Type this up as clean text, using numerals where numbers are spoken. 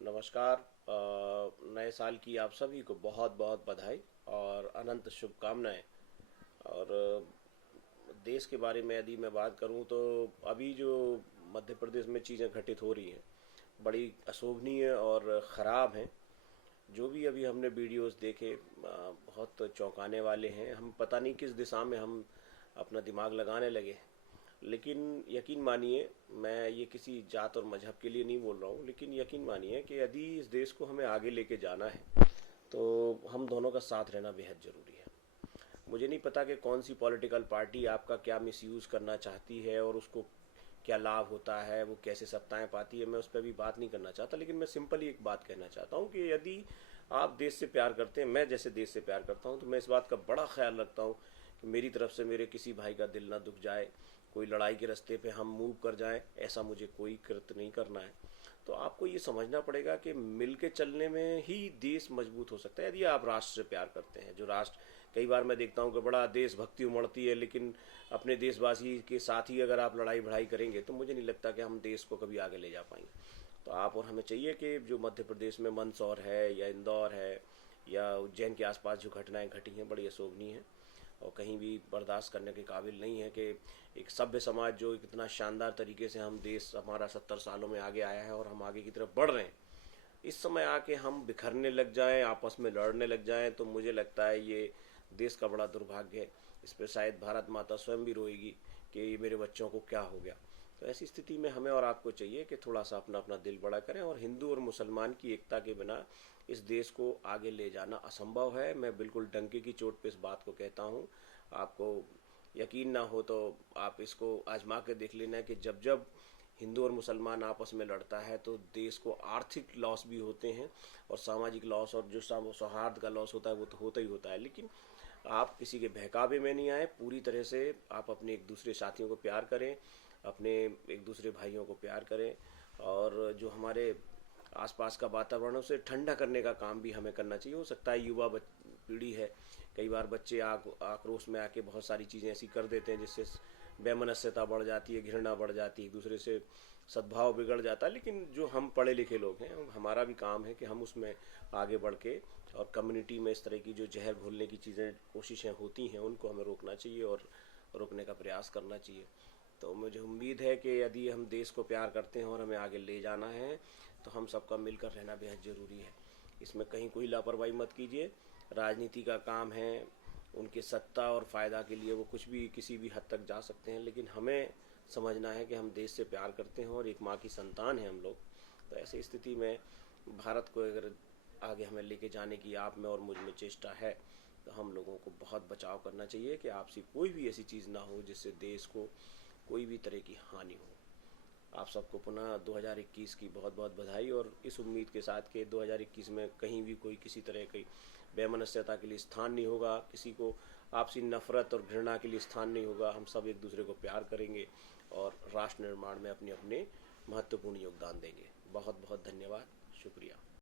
नमस्कार। नए साल की आप सभी को बहुत बहुत बधाई और अनंत शुभकामनाएं। और देश के बारे में यदि मैं बात करूं तो अभी जो मध्य प्रदेश में चीज़ें घटित हो रही हैं बड़ी अशोभनीय और ख़राब हैं। जो भी अभी हमने वीडियोस देखे बहुत चौंकाने वाले हैं। हम पता नहीं किस दिशा में हम अपना दिमाग लगाने लगे। लेकिन यकीन मानिए, मैं ये किसी जात और मजहब के लिए नहीं बोल रहा हूँ, लेकिन यकीन मानिए कि यदि इस देश को हमें आगे लेके जाना है तो हम दोनों का साथ रहना बेहद ज़रूरी है। मुझे नहीं पता कि कौन सी पॉलिटिकल पार्टी आपका क्या मिसयूज़ करना चाहती है और उसको क्या लाभ होता है, वो कैसे सत्ताएं पाती है, मैं उस पर भी बात नहीं करना चाहता। लेकिन मैं सिंपली एक बात कहना चाहता हूँ कि यदि आप देश से प्यार करते हैं, मैं जैसे देश से प्यार करता हूँ, तो मैं इस बात का बड़ा ख्याल रखता हूँ कि मेरी तरफ से मेरे किसी भाई का दिल ना दुख जाए, कोई लड़ाई के रास्ते पे हम मूव कर जाएं, ऐसा मुझे कोई कृत्य नहीं करना है। तो आपको ये समझना पड़ेगा कि मिल के चलने में ही देश मजबूत हो सकता है। यदि आप राष्ट्र से प्यार करते हैं, जो राष्ट्र, कई बार मैं देखता हूँ कि बड़ा देशभक्ति उमड़ती है, लेकिन अपने देशवासी के साथ ही अगर आप लड़ाई भड़ाई करेंगे तो मुझे नहीं लगता कि हम देश को कभी आगे ले जा पाएंगे। तो आप और हमें चाहिए कि जो मध्य प्रदेश में मंदसौर है या इंदौर है या उज्जैन के आसपास जो घटनाएं घटी हैं बड़ी अशोभनीय हैं और कहीं भी बर्दाश्त करने के काबिल नहीं है कि एक सभ्य समाज जो इतना शानदार तरीके से हम देश हमारा 70 सालों में आगे आया है और हम आगे की तरफ बढ़ रहे हैं, इस समय आके हम बिखरने लग जाएं, आपस में लड़ने लग जाएं, तो मुझे लगता है ये देश का बड़ा दुर्भाग्य है। इस पर शायद भारत माता स्वयं भी रोएगी कि मेरे बच्चों को क्या हो गया। तो ऐसी स्थिति में हमें और आपको चाहिए कि थोड़ा सा अपना अपना दिल बड़ा करें और हिंदू और मुसलमान की एकता के बिना इस देश को आगे ले जाना असंभव है। मैं बिल्कुल डंके की चोट पे इस बात को कहता हूँ। आपको यकीन ना हो तो आप इसको आजमा के देख लेना कि जब जब हिंदू और मुसलमान आपस में लड़ता है तो देश को आर्थिक लॉस भी होते हैं और सामाजिक लॉस, और जो सौहार्द का लॉस होता है वो तो होता ही होता है। लेकिन आप किसी के बहकावे में नहीं आए, पूरी तरह से आप अपने एक दूसरे साथियों को प्यार करें, अपने एक दूसरे भाइयों को प्यार करें और जो हमारे आसपास का वातावरण उसे ठंडा करने का काम भी हमें करना चाहिए। हो सकता है युवा पीढ़ी है, कई बार बच्चे आक्रोश में आके बहुत सारी चीज़ें ऐसी कर देते हैं जिससे वैमनस्यता बढ़ जाती है, घृणा बढ़ जाती है, एक दूसरे से सद्भाव बिगड़ जाता है। लेकिन जो हम पढ़े लिखे लोग हैं, हमारा भी काम है कि हम उसमें आगे बढ़ के और कम्युनिटी में इस तरह की जो जहर घोलने की चीज़ें कोशिशें होती हैं उनको हमें रोकना चाहिए और रोकने का प्रयास करना चाहिए। तो मुझे उम्मीद है कि यदि हम देश को प्यार करते हैं और हमें आगे ले जाना है तो हम सबका मिलकर रहना बेहद ज़रूरी है। इसमें कहीं कोई लापरवाही मत कीजिए। राजनीति का काम है, उनके सत्ता और फ़ायदा के लिए वो कुछ भी किसी भी हद तक जा सकते हैं, लेकिन हमें समझना है कि हम देश से प्यार करते हैं और एक माँ की संतान हैं हम लोग। तो ऐसी स्थिति में भारत को अगर आगे हमें लेके जाने की आप में और मुझ में चेष्टा है तो हम लोगों को बहुत बचाव करना चाहिए कि आपसे कोई भी ऐसी चीज़ ना हो जिससे देश को कोई भी तरह की हानि हो। आप सबको पुनः 2021 की बहुत बहुत बधाई और इस उम्मीद के साथ कि 2021 में कहीं भी कोई किसी तरह की वैमनस्यता के लिए स्थान नहीं होगा, किसी को आपसी नफरत और घृणा के लिए स्थान नहीं होगा। हम सब एक दूसरे को प्यार करेंगे और राष्ट्र निर्माण में अपने अपने महत्वपूर्ण योगदान देंगे। बहुत बहुत धन्यवाद, शुक्रिया।